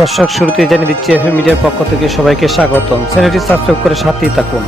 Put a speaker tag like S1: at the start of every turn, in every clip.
S1: দর্শক শুরুতে জানিয়ে দিচ্ছি এফএম মিডিয়ার পক্ষ থেকে সবাইকে স্বাগতম। চ্যানেলটি সাবস্ক্রাইব করে সাথেই থাকুন।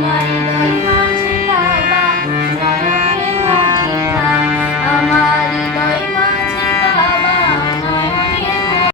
S1: my life.